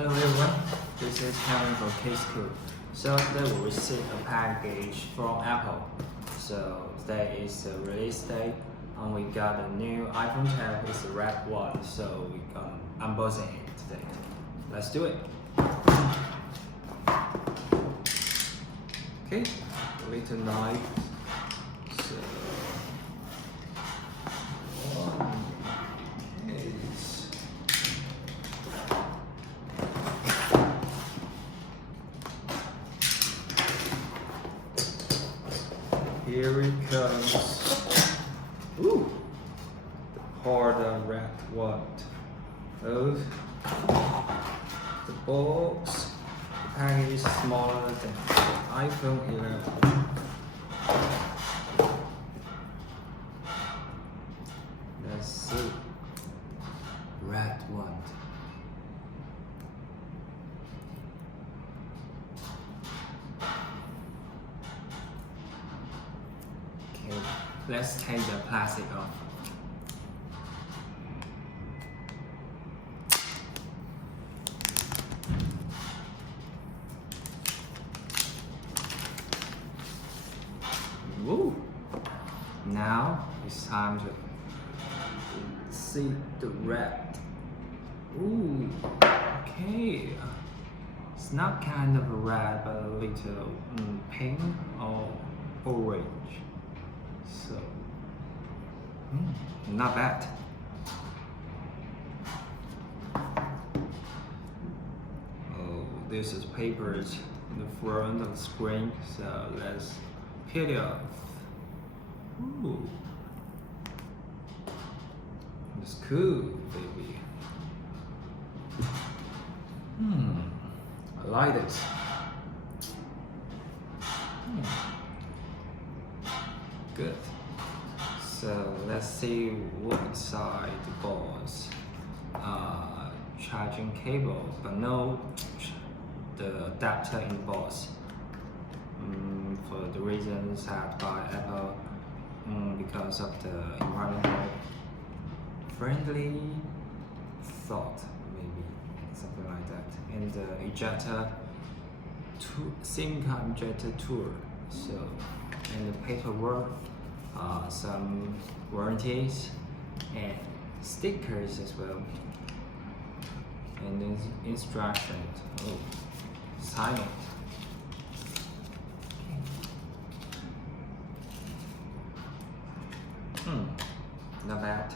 Hello everyone, this is Kevin from K-School. So today we received a package from Apple. So today is the release day and we got a new iPhone 12, it's the red one, so we can unboxing it today. Let's do it. Okay, little knife. So one is here it comes. Ooh, the part of red one. Oh, the box. The package is smaller than iPhone 11. Let's see. Red one. Okay, let's take the plastic off. Woo! Now it's time to see the red. Ooh, okay. It's not kind of a red, but a little pink or orange. So, not bad. Oh, this is papers in the front of the screen, so let's peel it off. Ooh, it's cool, baby. I like this. Good. So let's see what inside the box. Charging cable, but no the adapter in the box. For the reasons set by Apple, because of the environmental friendly thought, maybe something like that. And the ejector SIM card ejector tool. So, and the paperwork, some warranties and stickers as well, and then instructions. Oh, sign it. Not bad.